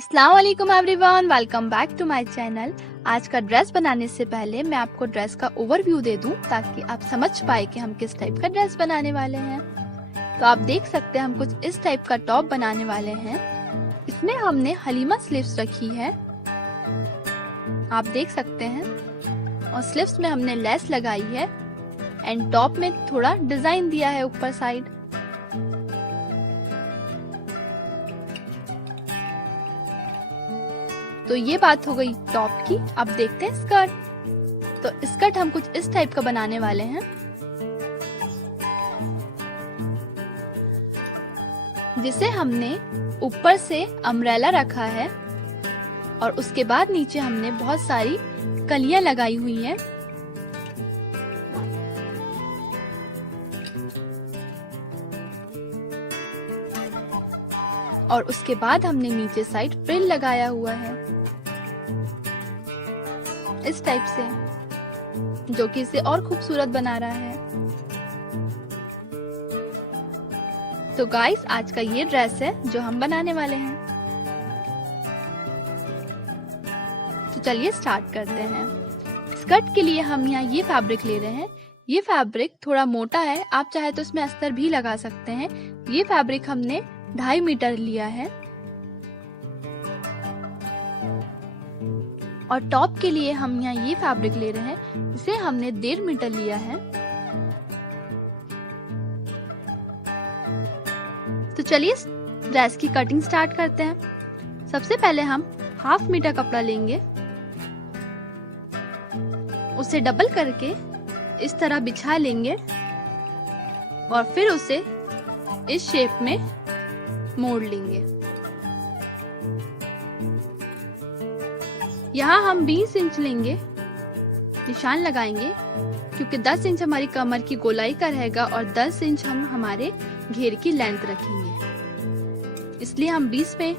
अस्सलाम वालेकुम everyone, welcome back to my channel. आज का ड्रेस बनाने से पहले मैं आपको ड्रेस का ओवरव्यू दे दूं ताकि आप समझ पाए कि हम किस टाइप का ड्रेस बनाने वाले हैं। तो आप देख सकते हैं हम कुछ इस टाइप का टॉप बनाने वाले हैं। इसमें हमने हलीमा स्लीव्स रखी है, आप देख सकते हैं, और स्लीव्स में हमने लेस लगाई है एंड टॉप में थोड़ा डिजाइन दिया है ऊपर साइड। तो ये बात हो गई टॉप की। अब देखते हैं स्कर्ट। तो स्कर्ट हम कुछ इस टाइप का बनाने वाले हैं, जिसे हमने ऊपर से अम्ब्रेला रखा है और उसके बाद नीचे हमने बहुत सारी कलियां लगाई हुई हैं। और उसके बाद हमने नीचे साइड फ्रिल लगाया हुआ है इस टाइप से, जो कि इसे और खूबसूरत बना रहा है। तो गाइस, आज का ये ड्रेस है जो हम बनाने वाले हैं। तो चलिए स्टार्ट करते हैं। स्कर्ट के लिए हम यहाँ ये फैब्रिक ले रहे हैं। ये फैब्रिक थोड़ा मोटा है, आप चाहे तो इसमें अस्तर भी लगा सकते हैं। ये फैब्रिक हमने 2.5 मीटर लिया है। और टॉप के लिए हम यहाँ ये फैब्रिक ले रहे हैं, इसे हमने 1.5 मीटर लिया है। तो चलिए ड्रेस की कटिंग स्टार्ट करते हैं। सबसे पहले हम 1/2 मीटर कपड़ा लेंगे, उसे डबल करके इस तरह बिछा लेंगे और फिर उसे इस शेप में मोड़ लेंगे। यहाँ हम 20 इंच लेंगे, निशान लगाएंगे, क्योंकि 10 इंच हमारी कमर की गोलाई का रहेगा और 10 इंच हम हमारे घेर की लेंथ रखेंगे, इसलिए हम 20 पे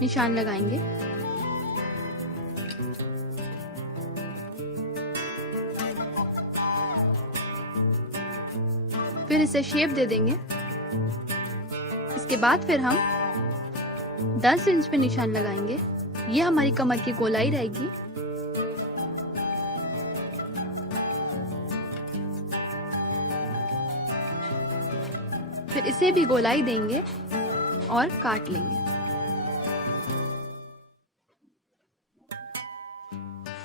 निशान लगाएंगे। फिर इसे शेप दे देंगे। इसके बाद फिर हम 10 इंच पे निशान लगाएंगे, ये हमारी कमर की गोलाई रहेगी। फिर इसे भी गोलाई देंगे और काट लेंगे।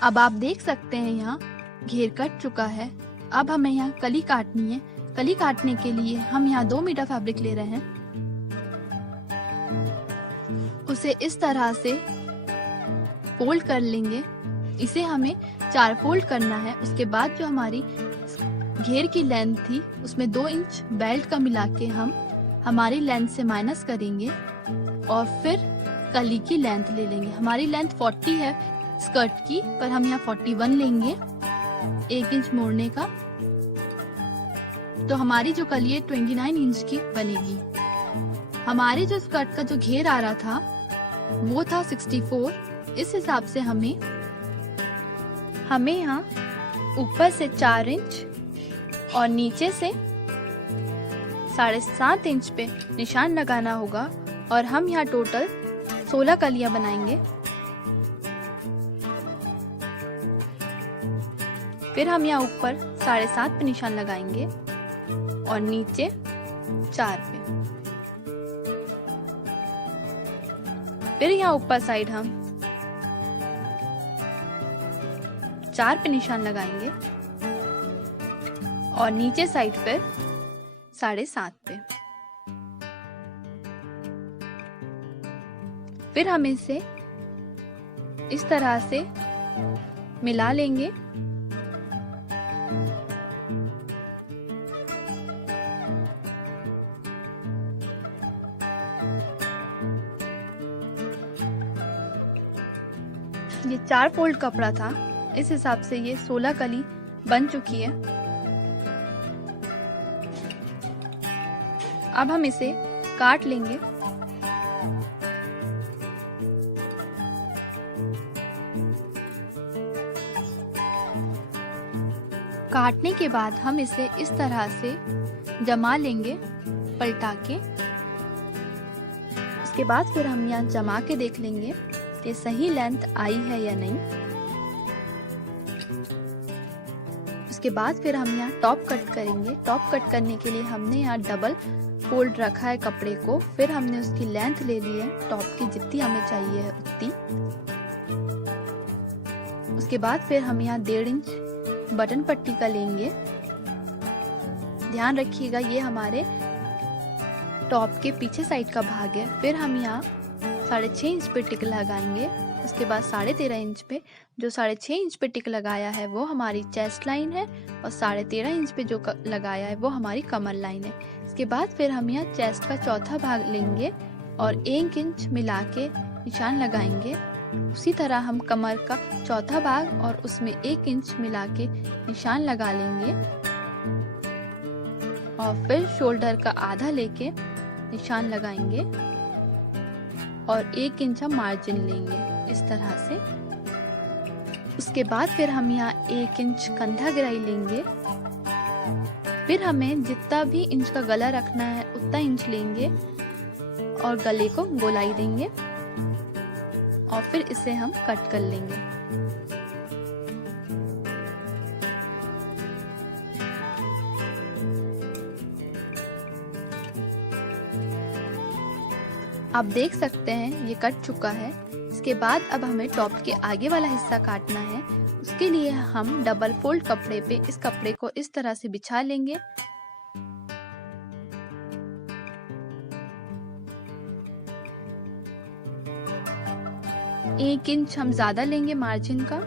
अब आप देख सकते हैं यहाँ घेर कट चुका है। अब हमें यहाँ कली काटनी है। कली काटने के लिए हम यहाँ 2 मीटर फैब्रिक ले रहे हैं, उसे इस तरह से फोल्ड कर लेंगे। इसे हमें 4 फोल्ड करना है। उसके बाद जो हमारी घेर की लेंथ थी उसमें 2 इंच बेल्ट का मिला के हम हमारी लेंथ से माइनस करेंगे और फिर कली की लेंथ ले लेंगे। हमारी लेंथ 40 है स्कर्ट की, पर हम यहाँ 41 लेंगे 1 इंच मोड़ने का। तो हमारी जो कली है 29 इंच की बनेगी। हमारे जो स्कर्ट का जो घेर आ रहा था वो था 64। इस हिसाब से हमें यहाँ ऊपर से 4 इंच और नीचे से 7.5 इंच पे निशान लगाना होगा और हम यहाँ टोटल 16 कलियां बनाएंगे। फिर हम यहाँ ऊपर 7.5 पे निशान लगाएंगे और नीचे 4 पे। फिर यहाँ ऊपर साइड हम 4 पे निशान लगाएंगे और नीचे साइड पर 7.5 पे। फिर हम इसे इस तरह से मिला लेंगे। ये 4 फोल्ड कपड़ा था, इस हिसाब से ये 16 कली बन चुकी है। अब हम इसे काट लेंगे। काटने के बाद हम इसे इस तरह से जमा लेंगे पलटा के। उसके बाद फिर हम यहाँ जमा के देख लेंगे कि सही लेंथ आई है या नहीं। उसके बाद फिर हम यहाँ टॉप कट करेंगे। टॉप कट करने के लिए हमने यहाँ डबल फोल्ड रखा है कपड़े को, फिर हमने उसकी लेंथ ले ली है टॉप की, जितनी हमें चाहिए है उतनी। उसके बाद फिर हम यहाँ 1.5 इंच बटन पट्टी का लेंगे। ध्यान रखिएगा ये हमारे टॉप के पीछे साइड का भाग है। फिर हम यहाँ 6.5 इंच पे टिक लगाएंगे। उसके बाद 13.5 इंच पे, जो 6.5 इंच पे टिक लगाया है वो हमारी चेस्ट लाइन है, और 13.5 इंच पे जो लगाया है वो हमारी कमर लाइन है। इसके बाद फिर हम यहाँ चेस्ट का चौथा भाग लेंगे और 1 इंच मिला के निशान लगाएंगे। उसी तरह हम कमर का चौथा भाग और उसमें 1 इंच मिला के निशान लगा लेंगे, और फिर शोल्डर का आधा लेके निशान लगाएंगे और 1 इंच हम मार्जिन लेंगे इस तरह से। उसके बाद फिर हम यहाँ 1 इंच कंधा गिराई लेंगे। फिर हमें जितना भी इंच का गला रखना है उतना इंच लेंगे और गले को गोलाई देंगे, और फिर इसे हम कट कर लेंगे। आप देख सकते हैं ये कट चुका है। इसके बाद अब हमें टॉप के आगे वाला हिस्सा काटना है। उसके लिए हम डबल फोल्ड कपड़े पे इस कपड़े को इस तरह से बिछा लेंगे। एक इंच हम ज्यादा लेंगे मार्जिन का।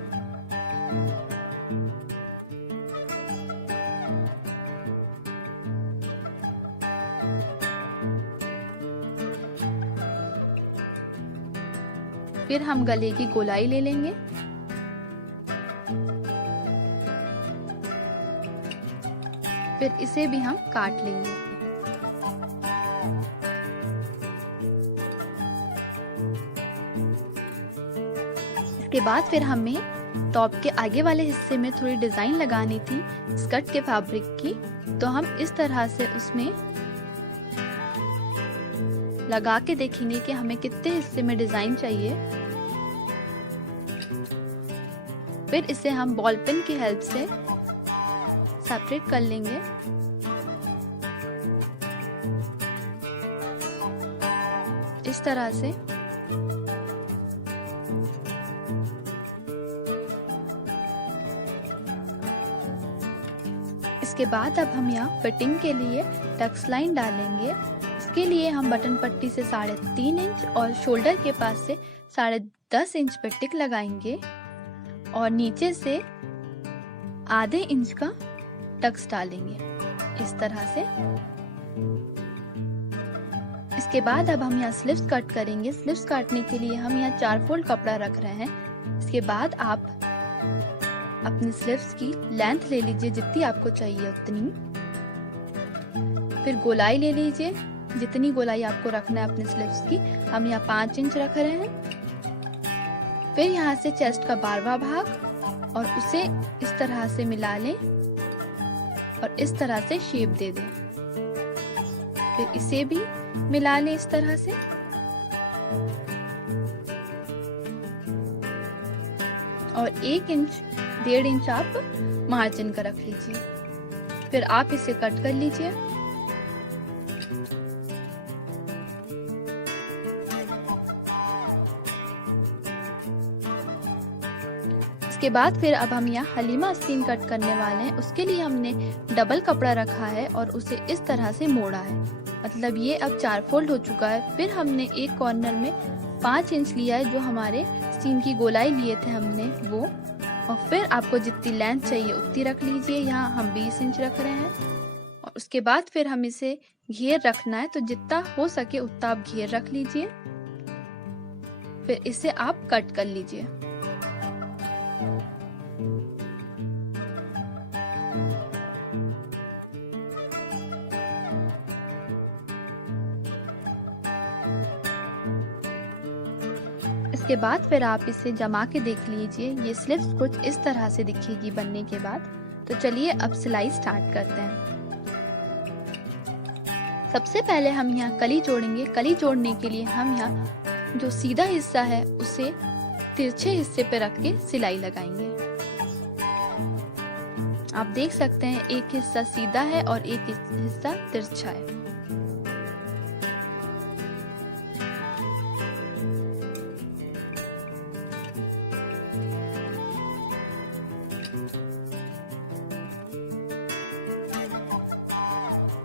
फिर हम गले की गोलाई ले लेंगे। फिर इसे भी हम काट लेंगे। इसके बाद फिर हमें टॉप के आगे वाले हिस्से में थोड़ी डिजाइन लगानी थी स्कर्ट के फैब्रिक की, तो हम इस तरह से उसमें लगा के देखेंगे कि हमें कितने हिस्से में डिजाइन चाहिए। फिर इसे हम बॉल पेन की हेल्प से सेपरेट कर लेंगे। इस तरह से। इसके बाद अब हम यहाँ फिटिंग के लिए टक्स लाइन डालेंगे। इसके लिए हम बटन पट्टी से 3.5 इंच और शोल्डर के पास से 10.5 इंच पे टिक लगाएंगे और नीचे से आधे इंच का टक्स डालेंगे इस तरह से। इसके बाद अब हम यहाँ स्लीव्स कट करेंगे। स्लीव्स काटने के लिए हम यहाँ 4 फोल्ड कपड़ा रख रहे हैं। इसके बाद आप अपनी स्लीव्स की लेंथ ले लीजिए, जितनी आपको चाहिए उतनी। फिर गोलाई ले लीजिए, जितनी गोलाई आपको रखना है अपने स्लीव्स की। हम यहाँ 5 इंच रख रहे हैं। फिर यहाँ से चेस्ट का 12वां भाग और उसे इस तरह से मिला लें और इस तरह से शेप दे दें। फिर इसे भी मिला लें इस तरह से। और 1 इंच 1.5 इंच आप मार्जिन का रख लीजिए। फिर आप इसे कट कर लीजिए। इसके बाद फिर अब हम यहाँ हलीमा आस्तीन कट करने वाले हैं। उसके लिए हमने डबल कपड़ा रखा है और उसे इस तरह से मोड़ा है, मतलब ये अब 4 फोल्ड हो चुका है। फिर हमने एक कॉर्नर में 5 इंच लिया है, जो हमारे सीम की गोलाई लिए थे हमने वो, और फिर आपको जितनी लेंथ चाहिए उतनी रख लीजिए। यहाँ हम 20 इंच रख रहे हैं। और उसके बाद फिर हम इसे घेर रखना है, तो जितना हो सके उतना आप घेर रख लीजिए। फिर इसे आप कट कर लीजिए। इसके बाद फिर आप इसे जमा के देख लीजिए। ये स्लीव्स कुछ इस तरह से दिखेगी बनने के बाद। तो चलिए अब सिलाई स्टार्ट करते हैं। सबसे पहले हम यहाँ कली जोड़ेंगे। कली जोड़ने के लिए हम यहाँ जो सीधा हिस्सा है उसे तिरछे हिस्से पे रख के सिलाई लगाएंगे। आप देख सकते हैं एक हिस्सा सीधा है और एक हिस्सा तिरछा है।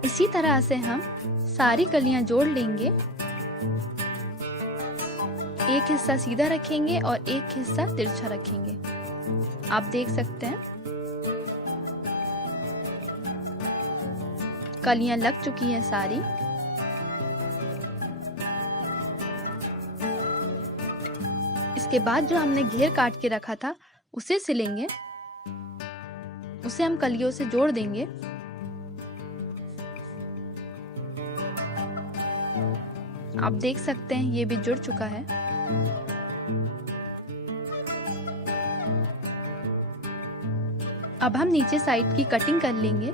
इसी तरह से हम सारी कलियां जोड़ लेंगे। एक हिस्सा सीधा रखेंगे और एक हिस्सा तिरछा रखेंगे। आप देख सकते हैं कलियां लग चुकी हैं सारी। इसके बाद जो हमने घेर काट के रखा था उसे सिलेंगे। उसे हम कलियों से जोड़ देंगे। आप देख सकते हैं ये भी जुड़ चुका है। अब हम नीचे साइड की कटिंग कर लेंगे।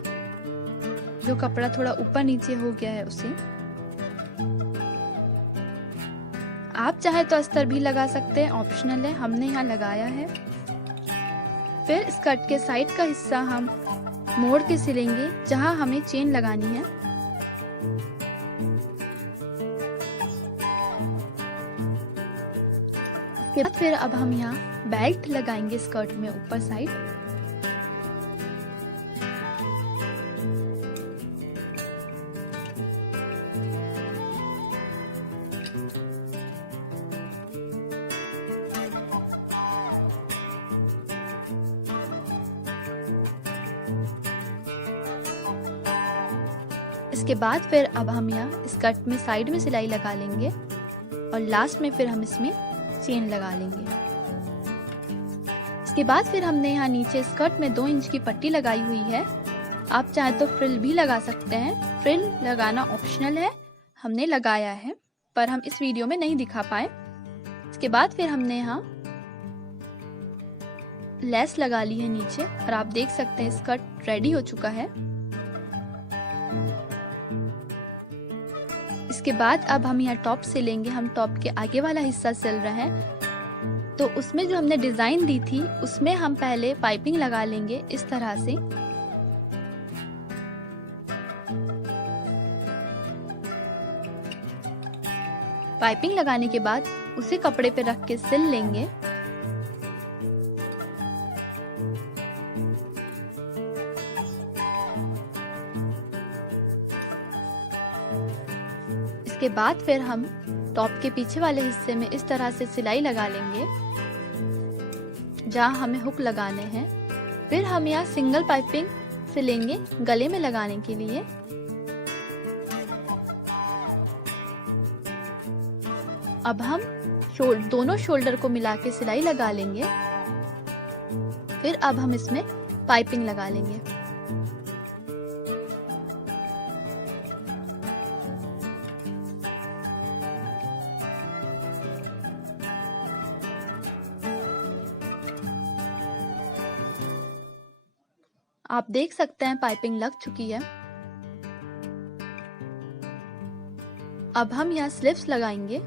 जो कपड़ा थोड़ा ऊपर नीचे हो गया है उसे आप चाहे तो अस्तर भी लगा सकते हैं, ऑप्शनल है, हमने यहाँ लगाया है। फिर स्कर्ट के साइड का हिस्सा हम मोड़ के सिलेंगे जहां हमें चेन लगानी है। इसके बाद फिर अब हम यहाँ बेल्ट लगाएंगे स्कर्ट में ऊपर साइड। इसके बाद फिर अब हम यहाँ स्कर्ट में साइड में सिलाई लगा लेंगे और लास्ट में फिर हम इसमें चेन लगा लेंगे। इसके बाद फिर हमने यहाँ नीचे स्कर्ट में 2 इंच की पट्टी लगाई हुई है। आप चाहे तो फ्रिल भी लगा सकते हैं, फ्रिल लगाना ऑप्शनल है, हमने लगाया है पर हम इस वीडियो में नहीं दिखा पाए। इसके बाद फिर हमने यहाँ लेस लगा ली है नीचे और आप देख सकते हैं स्कर्ट रेडी हो चुका है। इसके बाद अब हम यहाँ टॉप सिलेंगे। हम टॉप के आगे वाला हिस्सा सिल रहे हैं, तो उसमें जो हमने डिजाइन दी थी उसमें हम पहले पाइपिंग लगा लेंगे इस तरह से। पाइपिंग लगाने के बाद उसे कपड़े पे रख के सिल लेंगे। इसके बाद फिर हम टॉप के पीछे वाले हिस्से में इस तरह से सिलाई लगा लेंगे जहां हमें हुक लगाने हैं। फिर हम यहाँ सिंगल पाइपिंग सिलेंगे गले में लगाने के लिए। अब हम दोनों शोल्डर को मिला के सिलाई लगा लेंगे। फिर अब हम इसमें पाइपिंग लगा लेंगे। आप देख सकते हैं पाइपिंग लग चुकी है। अब हम यहाँ स्लिप्स लगाएंगे।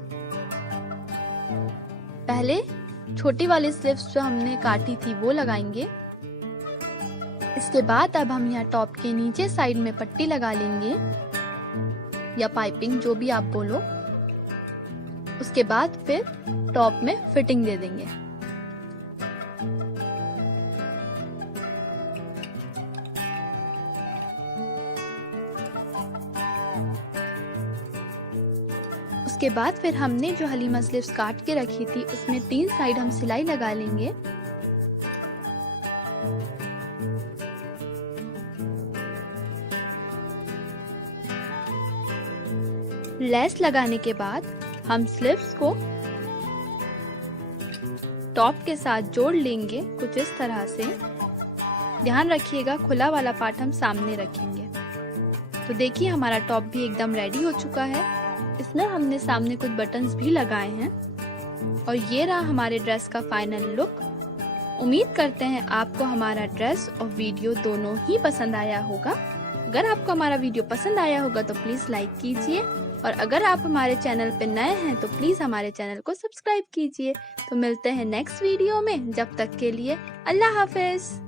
पहले छोटी वाली स्लिप्स जो हमने काटी थी वो लगाएंगे। इसके बाद अब हम यहाँ टॉप के नीचे साइड में पट्टी लगा लेंगे या पाइपिंग, जो भी आप बोलो। उसके बाद फिर टॉप में फिटिंग दे देंगे। उसके बाद फिर हमने जो हलीमा स्लीव्स काट के रखी थी उसमें 3 साइड हम सिलाई लगा लेंगे। लेस लगाने के बाद हम स्लीव्स को टॉप के साथ जोड़ लेंगे कुछ इस तरह से। ध्यान रखिएगा खुला वाला पार्ट हम सामने रखेंगे। तो देखिए हमारा टॉप भी एकदम रेडी हो चुका है। इसमें हमने सामने कुछ बटन्स भी लगाए हैं और ये रहा हमारे ड्रेस का फाइनल लुक। उम्मीद करते हैं आपको हमारा ड्रेस और वीडियो दोनों ही पसंद आया होगा। अगर आपको हमारा वीडियो पसंद आया होगा तो प्लीज़ लाइक कीजिए, और अगर आप हमारे चैनल पर नए हैं तो प्लीज़ हमारे चैनल को सब्सक्राइब कीजिए। तो मिलते हैं नेक्स्ट वीडियो में, जब तक के लिए अल्लाह हाफिज़।